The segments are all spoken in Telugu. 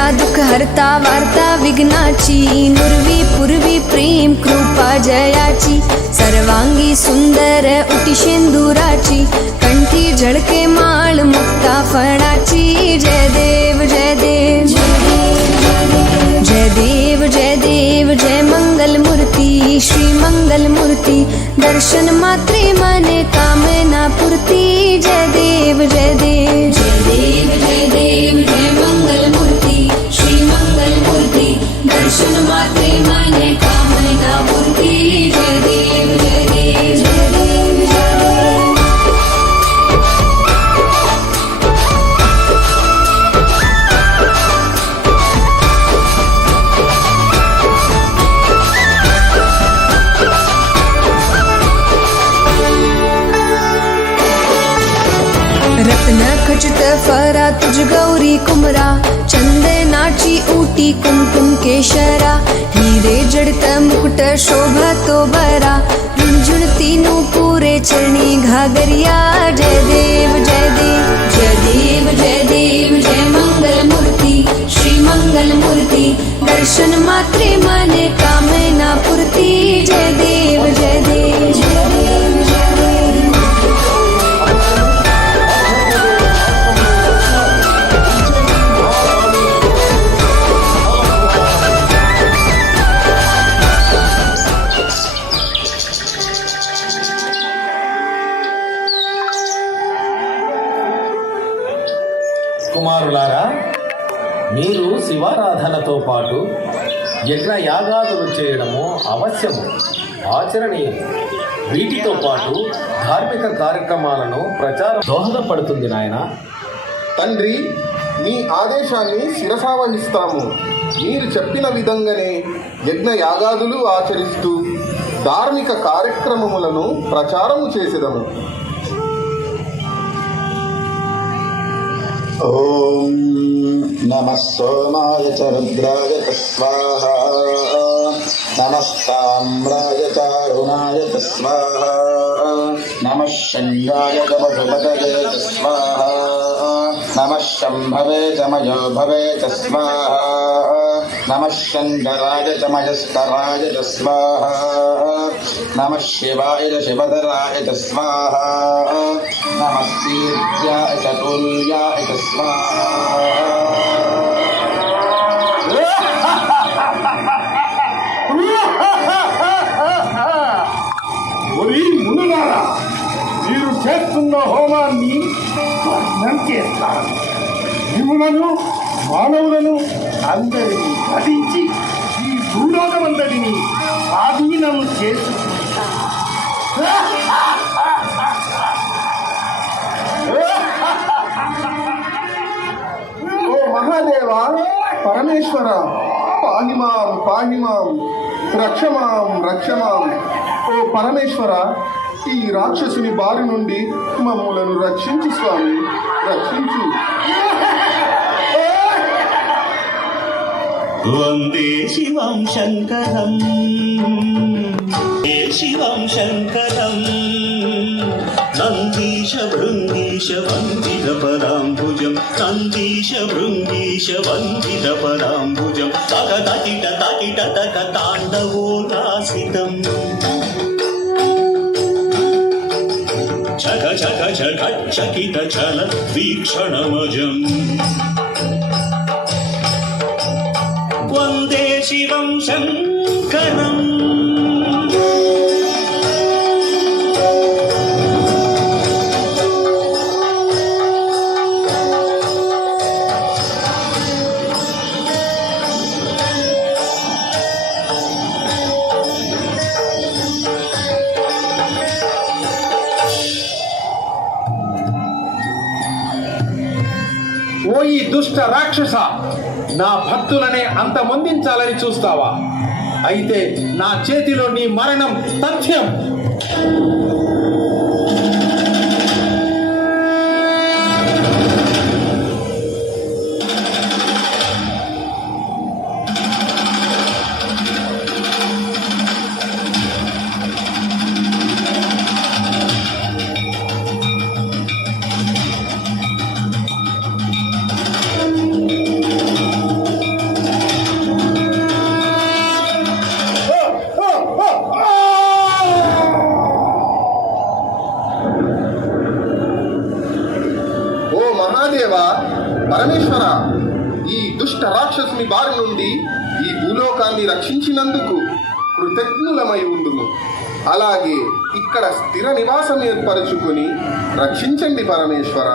हरता दुःख हरता वार्ता विघ्नाची, नुरवी पूर्वी प्रेम कृपा जयाची, सर्वांगी सुंदर उटी शेंदुराची, कंठी झळके माळ मुक्ता फणाची. जय देव जय देव जय देव जय देव जय मंगल मूर्ती श्री मंगल मूर्ती, दर्शन मात्रे माने कामना पूर्ती. जय देव जय देव जय देव जय देव जय मंगल मूर्ती श्री मंगल मूर्ती, दर्शन मात्रे माने कामना पूर्ती. जय देव जय देव जय देव जय देव. रत्न खचित फरा तुझ गौरी कुमरा, चंदनाची उटी कुमकुम केशरा, हिरे जडित मुकुट शोभा तो बरा, झुणझुणती नूपुरे चरणी घागरिया. जय देव जय देव जय देव जय देव जय मंगल मूर्ती श्री मंगल मूर्ती, दर्शन मात्रे माने कामना पूर्ती. जय देव जय देव जय देव जय देव. కుమారులారా, మీరు శివారాధనతో పాటు యజ్ఞ యాగాదులు చేయడము అవశ్యము, ఆచరణీయం. వీటితో పాటు ధార్మిక కార్యక్రమాలను ప్రచారం దోహదపడుతుంది నాయన. తండ్రి, మీ ఆదేశాన్ని శిరసావహిస్తాము. మీరు చెప్పిన విధంగానే యజ్ఞ యాగాదులు ఆచరిస్తూ ధార్మిక కార్యక్రమములను ప్రచారము చేసేదము. ఓం నమః సోమాయ చ రుద్రాయ చ స్వాహా, నమస్తామ్రాయ చ అరుణాయ చ స్వాహా, నమః శంగాయ చ పశుపతయే చ స్వాహా, నమః శంభవే చ మయోభవే చ స్వాహా, నమః శంకరాయ చ మహస్కరాయ చ స్వాహా, నమః శివాయ చ శివధరాయ చ స్వాహా, నమః సీర్యాయ చ తుల్యాయ చ స్వాహా. మునులారా, మీరు చేస్తున్న హోమాన్ని భగ్నం చేస్తారు. మిమ్ములను మానవులను అందరినీ వధించి ఈ భూలోకమంతటిని స్వాధీనం చేసుకుంటారు. ఓ మహాదేవ పరమేశ్వర, పాహిమాం పాహిమాం, రక్షమాం రక్షమాం. ఓ పరమేశ్వర, ఈ రాక్షసుని బారి నుండి మమ్ములను రక్షించు స్వామి, రక్షించు. వందే శివం శంకరం, శివం శంకరం, నందీశ భృంగీశ వందిత పరాంబుజం, నందీశ భృంగీశ వందిత పరాంబుజం, తక తకిట తకిట తక తాండవోలాసితం, చక చక చక చకిత చల వీక్షణమజం. వందే శివం శంకరం. ఓ ఈ దుష్ట రాక్షస, నా భక్తులనే అంతమొందించాలని చూస్తావా? అయితే నా చేతిలో నీ మరణం తథ్యం. మహాదేవ పరమేశ్వర, ఈ దుష్ట రాక్షసుని బారి నుండి ఈ భూలోకాన్ని రక్షించినందుకు కృతజ్ఞులమై ఉండుము. అలాగే ఇక్కడ స్థిర నివాసం ఏర్పరచుకొని రక్షించండి పరమేశ్వర.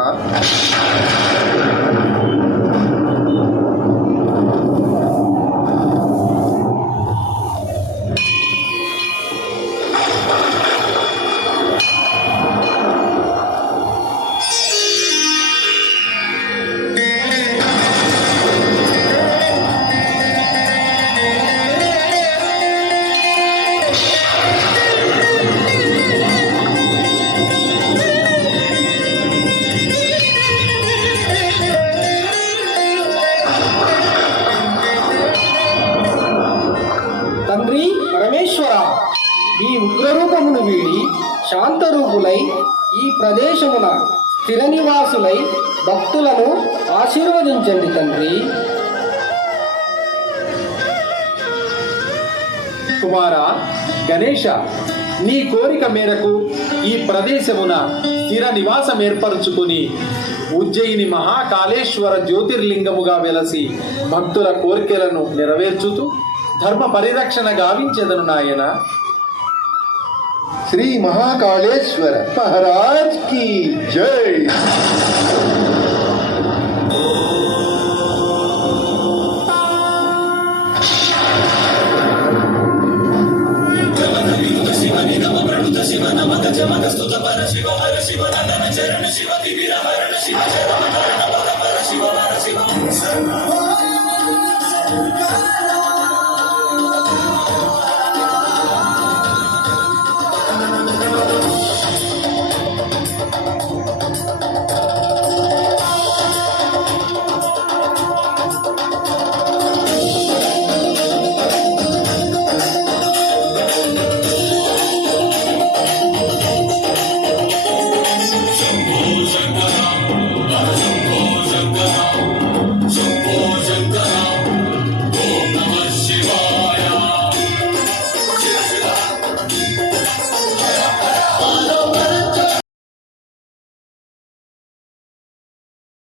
తండ్రి పరమేశ్వర, ఈ ఉగ్రరూపమును వీడి శాంతరూపులై ఈ ప్రదేశమున స్థిర నివాసులై భక్తులను ఆశీర్వదించండి తండ్రి. కుమార గణేశ, నీ కోరిక మేరకు ఈ ప్రదేశమున స్థిర నివాసం ఏర్పరచుకుని ఉజ్జయిని మహాకాళేశ్వర జ్యోతిర్లింగముగా వెలసి భక్తుల కోరికలను నెరవేర్చుతూ ధర్మ పరిరక్షణ గావించెదను నాయన. శ్రీ మహాకాళేశ్వర మహారాజ్ की జై. శివ